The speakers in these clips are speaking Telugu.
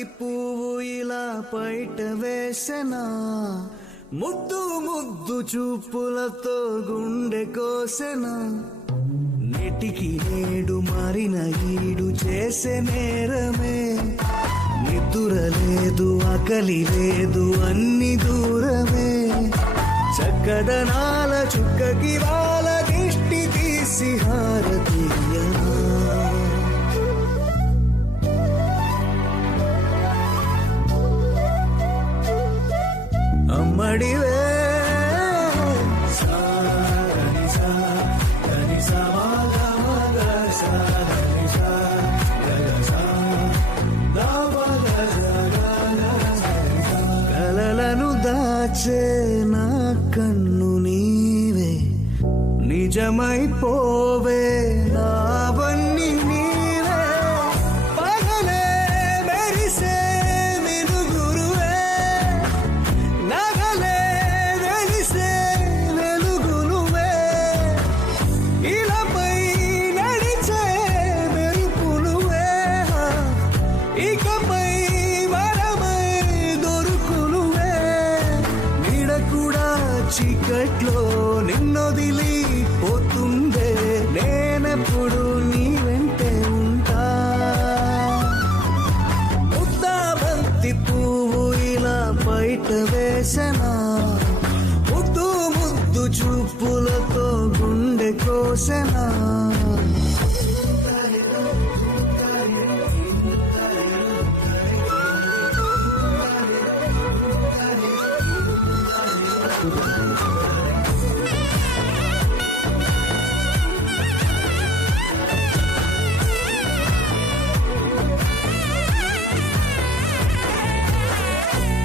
బంతి పువ్వు ఇలా బయట వేసెనా, ముద్దు ముద్దు చూపులతో గుండె కోసెనా, నెటికి నేడు మారిన ఈడు చేసే నేరమే, నిద్ర లేదు ఆకలి లేదు అన్ని దూరమే, చక్కదనాల చుక్కకి వాళ్ళ దిష్టి తీసి హారతీయనా. అమ్మడివే కలలను దాచే నా కన్ను నీవే, నిజమైపోవే నావన్నీ నీవే, పగలే మెరిసే మినుగురువే, నగలే వెలిసే వెలుగులువే, ఇలాపై నడిచే మెరుపులువే, ఇకపై వరమై దొరుకులువే, నీడ కూడా చీకట్లో నిన్నొదిలి పోతుందే, నేనెప్పుడు నీ వెంటే ఉంటా. ముద్దా బంతి పువ్వు ఇలా బయట వేసెనా, ముద్దు ముద్దు చూపులతో గుండె కోసెనా.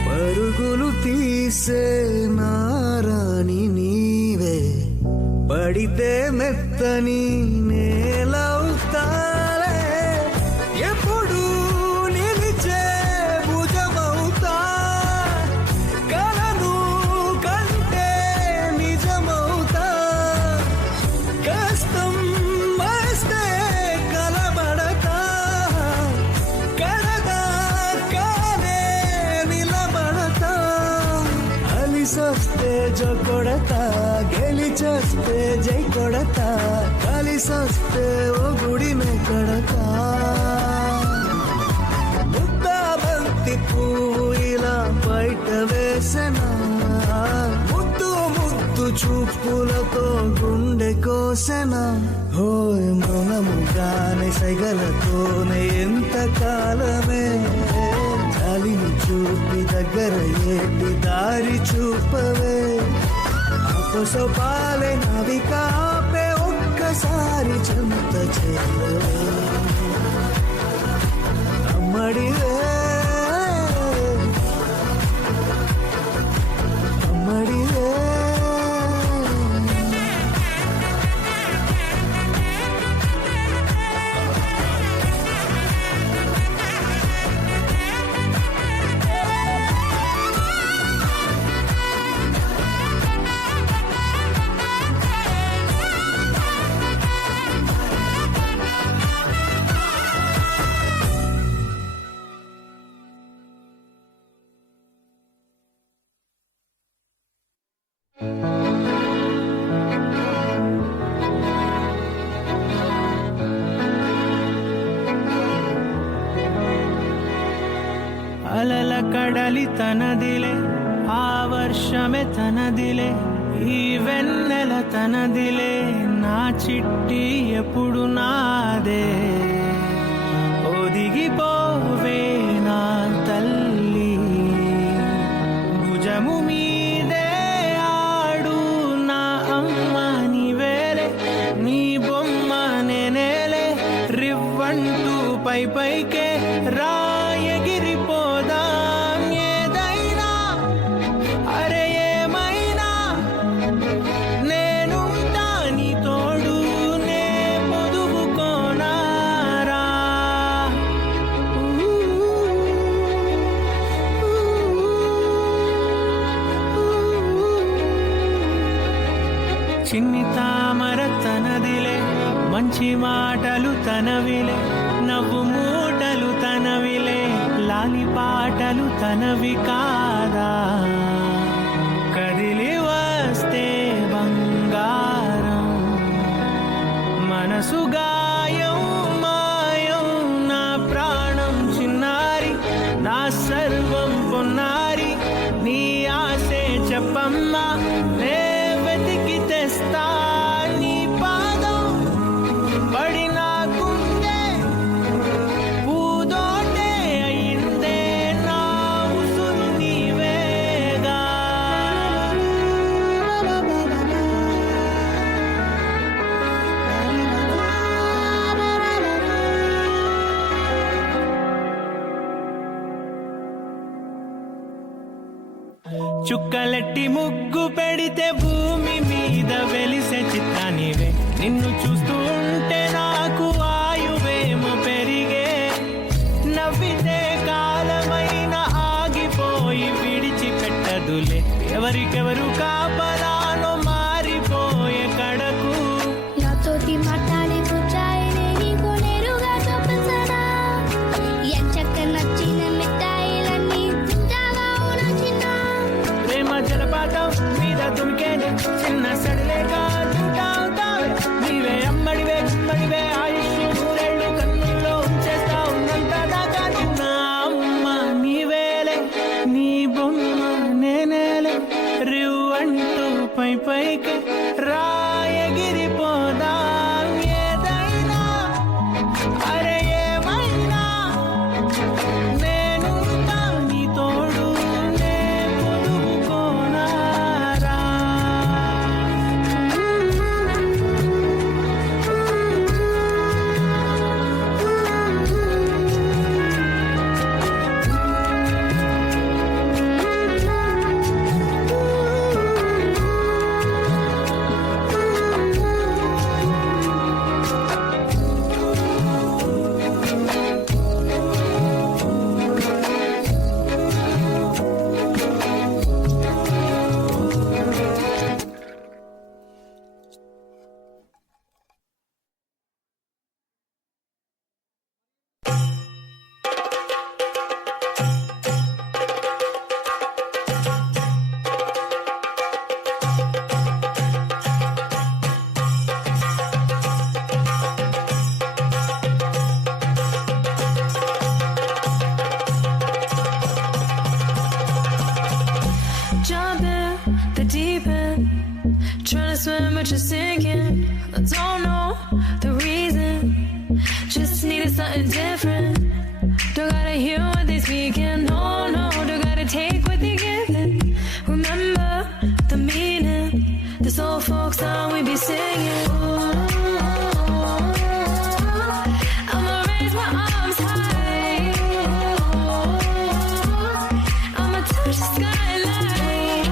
పరుగులు తీసే నారాణి నీవే, పడితే మెత్తని నేలవుతాలే, ఎప్పుడు నిలిచే భుజమవుతా, కలను కంటే నిజమవుతా, కష్టం వస్తే కలబడతా, కడదా కానే నిలబడతా, అలిసొస్తే జో కొడతా, గెలిచొస్తే జై కొడతా, కలిసొస్తే ఓ గుడినే కడతా. ముద్దా బంతి పువ్వు ఇలా బయట వేసెనా, ముద్దు ముద్దు చూపులతో గుండె కోసెనా. హోయ్ మౌనముగానే సైగలతోనే ఎంత కాలమే, చలిని చూపి దగ్గర ఏటి దారి చూపవే, అపసోపాలే నవికాపే ఒక్కసారి చెంత చేరవే. అమ్మడివే అమ్మడివే అలల కడలి తనదిలే, ఆ వర్షమే తనదిలే, ఈ వెన్నెల తనదిలే, నా చిట్టి ఎప్పుడు నాదే. ఒదిగిపోవే నా తల్లి, భుజము మీదే ఆడు నా అమ్మ నీవేలే, నీ బొమ్మ నేనేలే, రివ్వంటూ పై పైకే రాయగిరిపోదాం ఏదైనా, అరే ఏమైనా నేనుంటా నీ తోడు, నే పొదువుకోనారా. చిన్ని తామర తనదిలే, మంచి మాటలు తనవిలే, నవ్వు మూటలు తనవిలే, లాలి పాటలు తనవి కాదా కదిలి వస్తే బంగారం మనసు గాయం మాయం నా ప్రాణం చిన్నారి నా సర్వం పొన్నారి నీ ఆశే చెప్పమ్మా నే వెతికి తెస్తా నీ పాదం పడిన గుండె పూదోటే అయిందే నా ఉసురు నీవేగా చుక్కలెట్టి ముగ్గు పెడితే భూమి మీద వెలిసే చిత్తానివే నిన్ను చూస్తూ ఉంటే నాకు ఆయువేమో పెరిగే నవ్వితే కాలమైన ఆగిపోయి విడిచిపెట్టదులే ఎవరికెవరు కాపలానో మారిపోయే కడకు నాతోటి మాట్లాడే ముచ్చాయినే నీకు నేరుగా చూపించనా ఎంచక్క నచ్చిన మిఠాయిలన్నీ తింటావా చిన్న ప్రేమ జలపాతం మీద దుమికేనే చిన్న సడిలేక దుంటావుతావే నీవే అమ్మడివే గుమ్మడివే ఆయుష్ నూరేళ్ళు కన్నుల్లో ఉంచేస్తా ఉన్నంత దాకా నా అమ్మ నీవేలే నీ బొమ్మ నేనేలే రివ్వంటూ పై పైకి రాయగిరిపోదా ఏదైనా అరే ఏమైనా నేను నీ తోడు నే పొదుపుకోనారా Jump in the deep end, trying to swim but you're sinking. I don't know the reason, just needed something different. Don't gotta hear what they speaking, no, don't gotta take what they giving. Remember the meaning, this old folk song we be singing. I'ma raise my arms high, I'ma touch the skyline,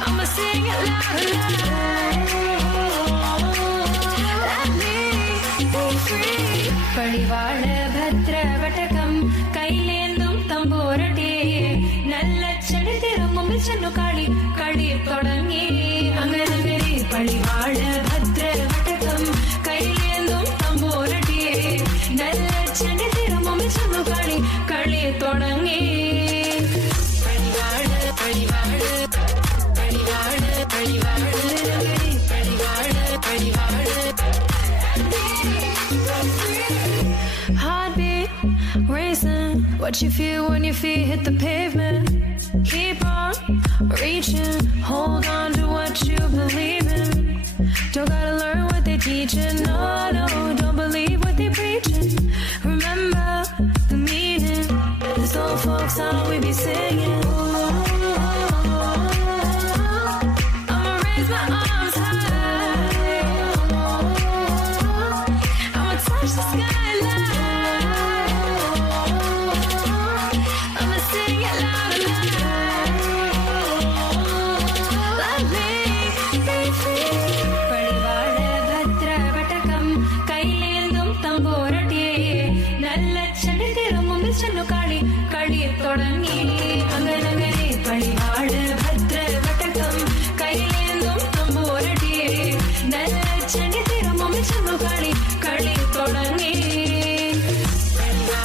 I'ma sing it loud and loud. Let me be free. பழிவாழ பத்ர வட்டகம் கையிலேந்தும் தம்போரட்டே நல்ல செடி திரும்பும் சென்னு களி களி தொடங்கி அங்கனங்கரி பழிவாழ பத்ர வட்டகம் கையிலேந்தும் தம்போரட்டே நல்ல செடி திரும்பும் சென்னு களி களி தொடங்கி பழிவாழ பழிவாழ பழிவாழ பழிவாழ பழிவாழ பழிவாழ Heartbeat racing, what you feel when your feet hit the pavement. Keep on reaching, hold on to what you believe in. Don't gotta learn what they're teaching, no, don't believe what they're preaching. Remember the meaning, this old folk song we be singing. I'ma raise my arms high, I'ma touch the skyline, I'ma sing it loud and loud. Let me be free. பழிவாழ பத்ர வட்டகம் கையிலேந்தும் தம்போரட்டே நல்ல செடி திரும்பும் சென்னு களி களி தொடங்கி அங்கனங்கரி பழிவாழ பத்ர வட்டகம் கையிலேந்தும் தம்போரட்டே நல்ல செடி திரும்பும் சென்னு களி களி தொடங்கி பழிவாழ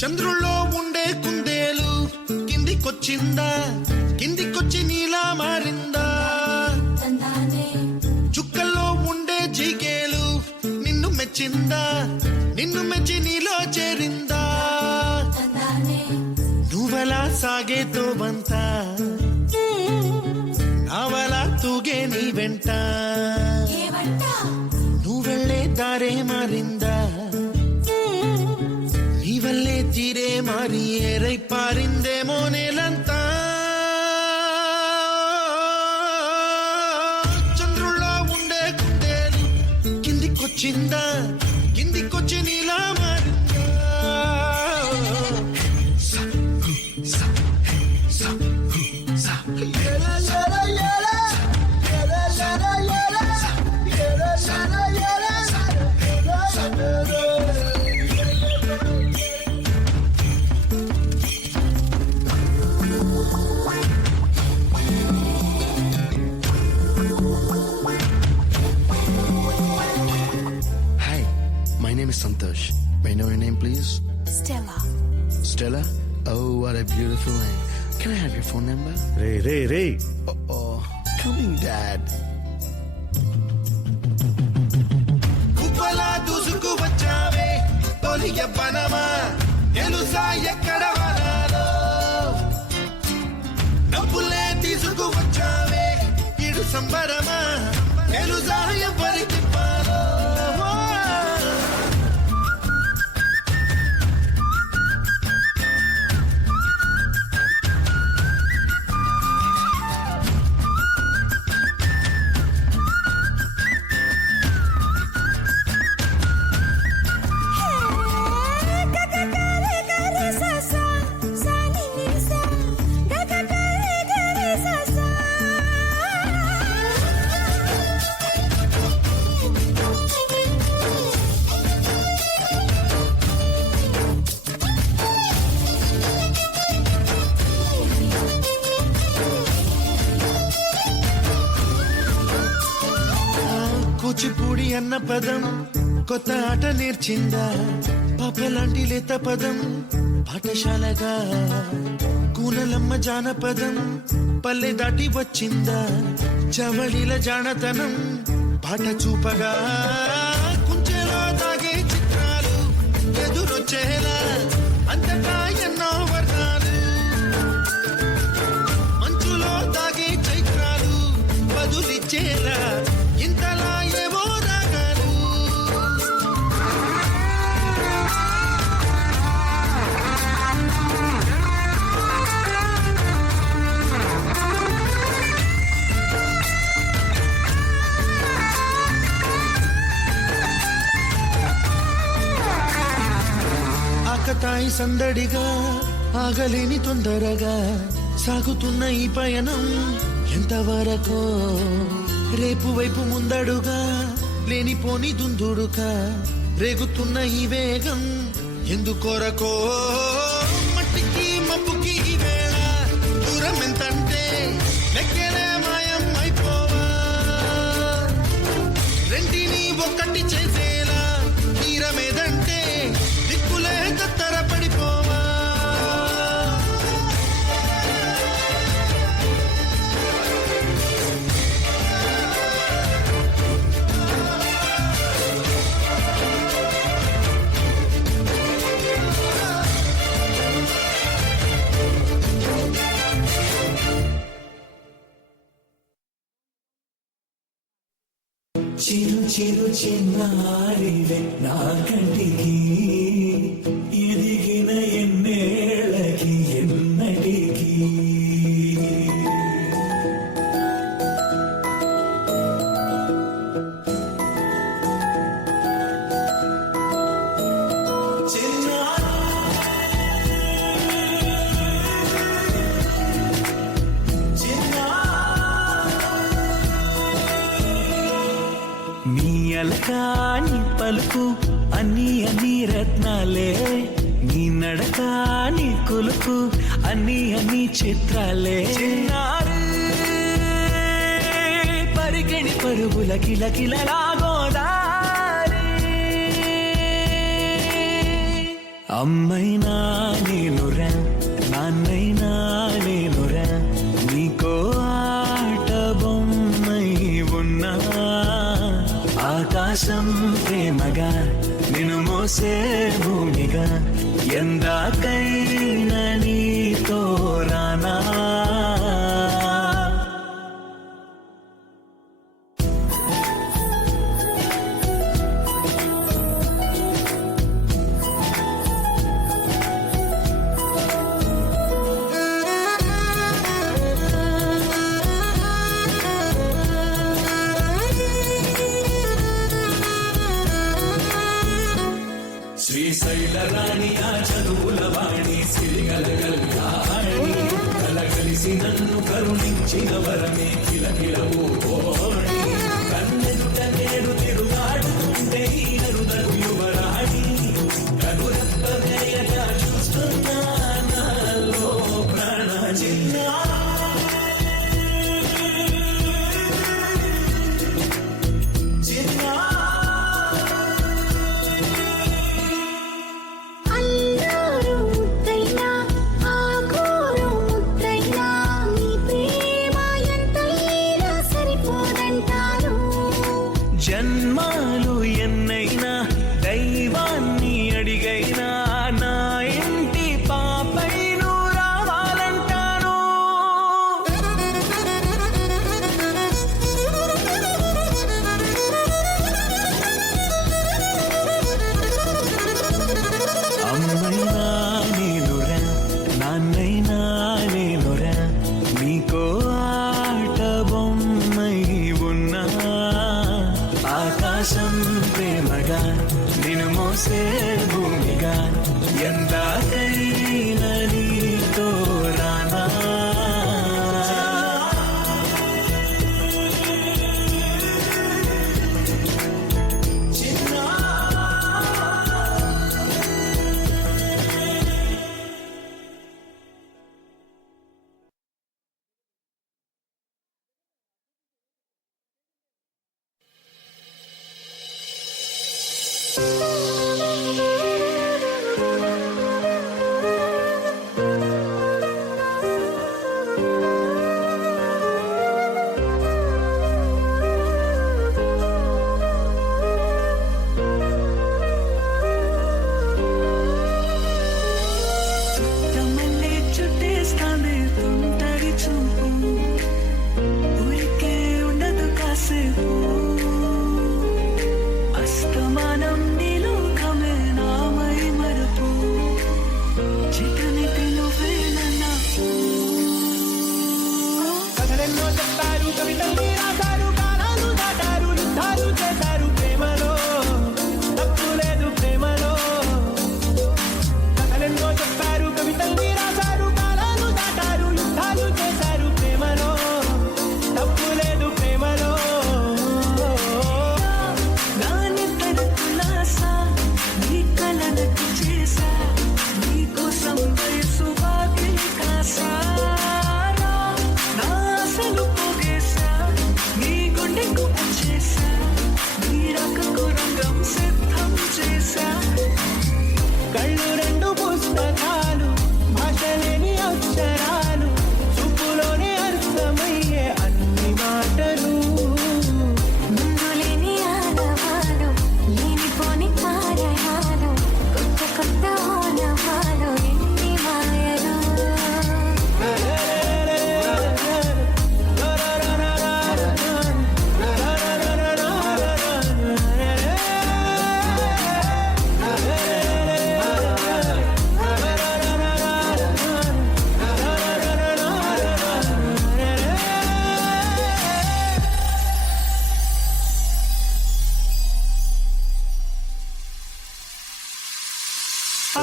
చంద్రుల్లో ఉండే కుందేలు కిందికొచ్చిందా, కిందికొచ్చి నీలా మారిందా? చుక్కల్లో ఉండే జిగేలు నిన్ను మెచ్చిందా, నిన్ను మెచ్చి నీలో చేరిందా? నువ్వలా సాగేతో బంత నావలా తూగే నీ వెంట, నువ్వెళ్ళే దారే మారిందా, నీ వల్లే తీరే మారి ఏరై పారిందేమో నేలంతా. చంద్రుల్లో ఉండే కుందేలు కిందికొచ్చిందా, కిందికొచ్చి నీలా మారిందా? Hi, my name is Santosh. May I know your name, please? Stella. Stella? Oh, what a beautiful name. Can I have your phone number? Ray Oh, coming, Dad. కుప్పలా దూసుకు వచ్చావే తొలి యవ్వనమా, తెలుసా ఎక్కడ వనాలో? డబ్బులే తీసుకు వచ్చావే ఇడు సంబరమా, తెలుసా ఎవరికి పాలో? కూచిపూడి అన్న పదం కొత్త ఆట నేర్చిందా, పాపలాంటి లేత పదం పాఠశాలగా? కూనలమ్మ జానపదం పల్లె దాటి వచ్చిందా, చవళిల జానతనం పాట చూపగా? కుంచెలో తాగే చిత్రాలు ఎదురొచ్చేలా అంతటా ఎన్నో వర్ణాలు, మంచులో తాగే చైత్రాలు బదులిచ్చేలా ఇంతలా ఏవో రాగాలు. ఆకతాయి సందడిగా ఆగలేని తొందరగా సాగుతున్న ఈ పయనం ఎంతవరకో, రేపు వైపు ముందడుగా లేనిపోని దుందుడుగా రేగుతున్న ఈ వేగం ఎందుకొరకో? మట్టికి మబ్బుకి ఈ వేళ దూరం ఎంతంటే లెక్కలే మాయం అయిపోవా, రెంటిని ఒక్కటి చేసేలా తీరమేదంటే దిక్కులే చిరు చిన్నారివే నా కంటికి ఎదిగిన ఎన్నేళ్ళకి ఎన్నటికి నీ అలకాని పలుకు అన్ని రత్నాలే నీ నడక నీ కులుకు అన్ని చిత్రాలే చిన్నారు పరికిణి పరుగుల కిలకిలలాగోదారి అమ్మైనా నేనురా నాన్నైనా నేనురా నీకో ఆట బొమ్మై ఉన్నా ఆకాశం ప్రేమగా నిన్ను మోసే భూమిగా ఎందాకైనా నీతో రానా శ్రీశైల రాణి ఆ చదువుల వాణి సిరిగలగల్గాణి కలగలిసి నన్ను కరుణించిన వరమే కిలకిలవు ఓణి కన్నెదుట నేడు తిరుగాడుతుంటే ఈ అరుదగు యువరాణి కనురెప్పవేయగా చూస్తున్నా నాలో ప్రాణ చిన్నా అల్లారు ముద్దైనా ఆగోరు ముద్దైనా నీ ప్రేమ ఎంతైనా సరిపోదు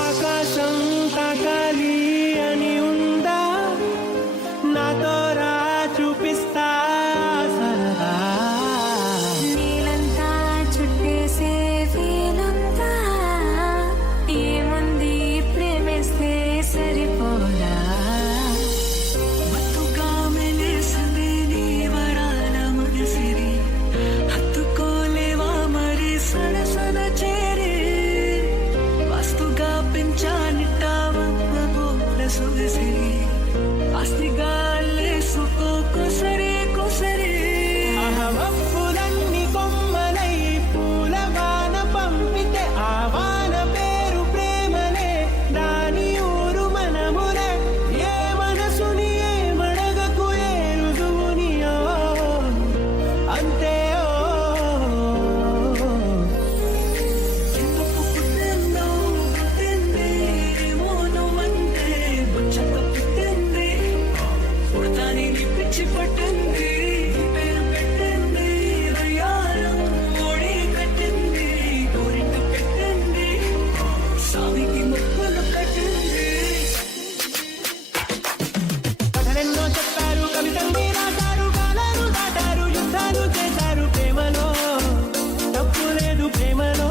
ఆకాశం తాకాలి అని ఉందా నాతో రా చూపిస్తా సరదా నీలంతా చుట్టేసే వీలంతా ఏముంది ప్రేమిస్తే సరిపోదా మత్తుగా మెలేసలే నీ వరాల ముగిసిరి హత్తుకోలేవా మరి సరసన చేరి వాస్తుగా పెంచానిట్టావమ్మ గోల సొగసిరి ఆస్తిగా అల్లేసుకో కొసరి కొసరి అహమప్పులన్నీ కొమ్మలై పూలవాన పంపితే ఆ వాన పేరు ప్రేమలే దాని ఊరు మనములే ఏ మనసుని ఏ మడగకు ఏ రుజువునియో అంతే ఎందుకు పుట్టిందో పుట్టింది ఏమో నువ్వంటే బుచ్చత పుట్టింది పుడతాని నీ పిచ్చి పట్టింది పేరు పెట్టింది రయ్యారం ఓడి కట్టింది గోరింట పెట్టింది సామికి ముక్కులు కట్టింది కథలెన్నో చెప్పారు కవితల్ని రాశారు కాలాలు దాటారు యుద్ధాలు చేశారు ప్రేమలో తప్పు లేదు ప్రేమలో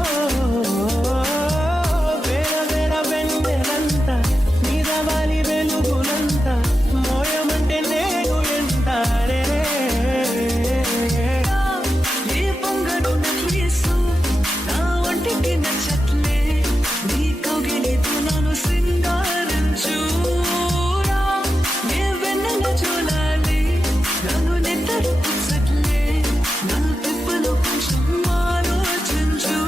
వేల వేల వెన్నెలంతా నిజవాలి వెలుగులంతా మోయమంటే నేను ఎంత రే నీ పొంగడు నక్లీసు నా ఒంటికి నచ్చట్లే నీ కౌగిలితో నన్ను సింగారించు నీ వెన్నెల చూడాలి నన్ను నిద్ర పుచ్చట్లే నా తిప్పలు కొంచెం ఆలోచించు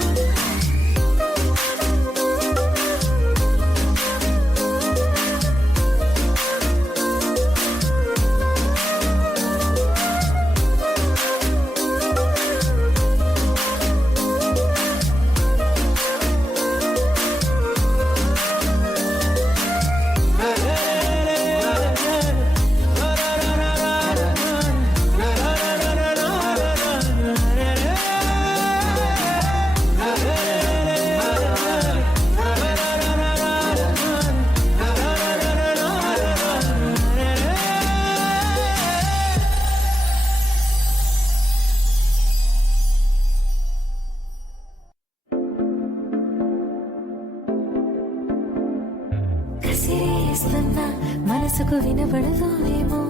కసిరేస్తున్నా మనసుకు వినబడదో ఏమో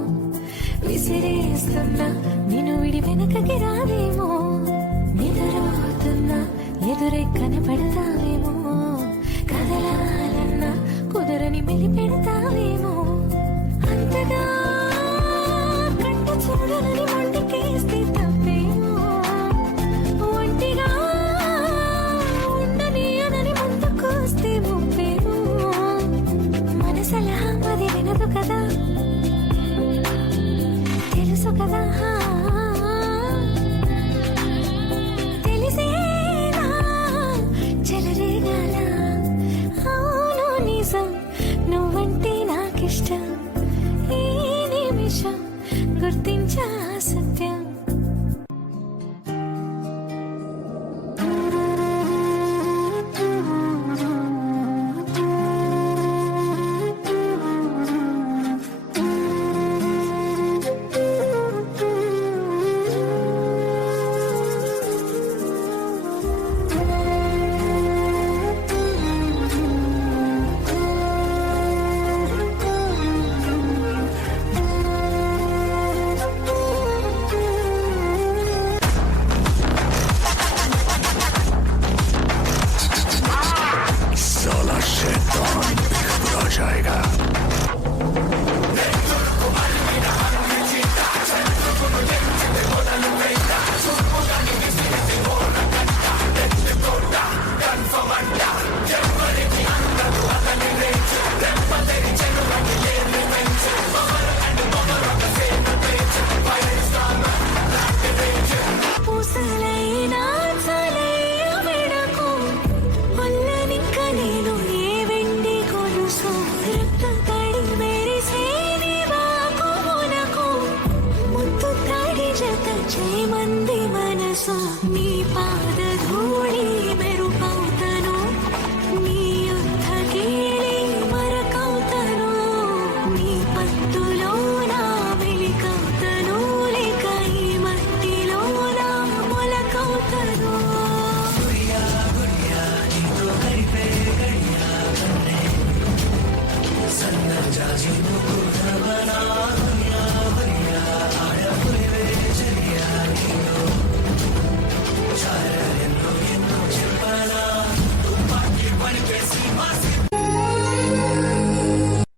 విసిరేస్తున్నా నేను విడి వెనకకి రాదేమో నిద్రపోతున్నా ఎదురే కనపడతావేమో కదలాలన్నా కుదరని మెలి పెడతావే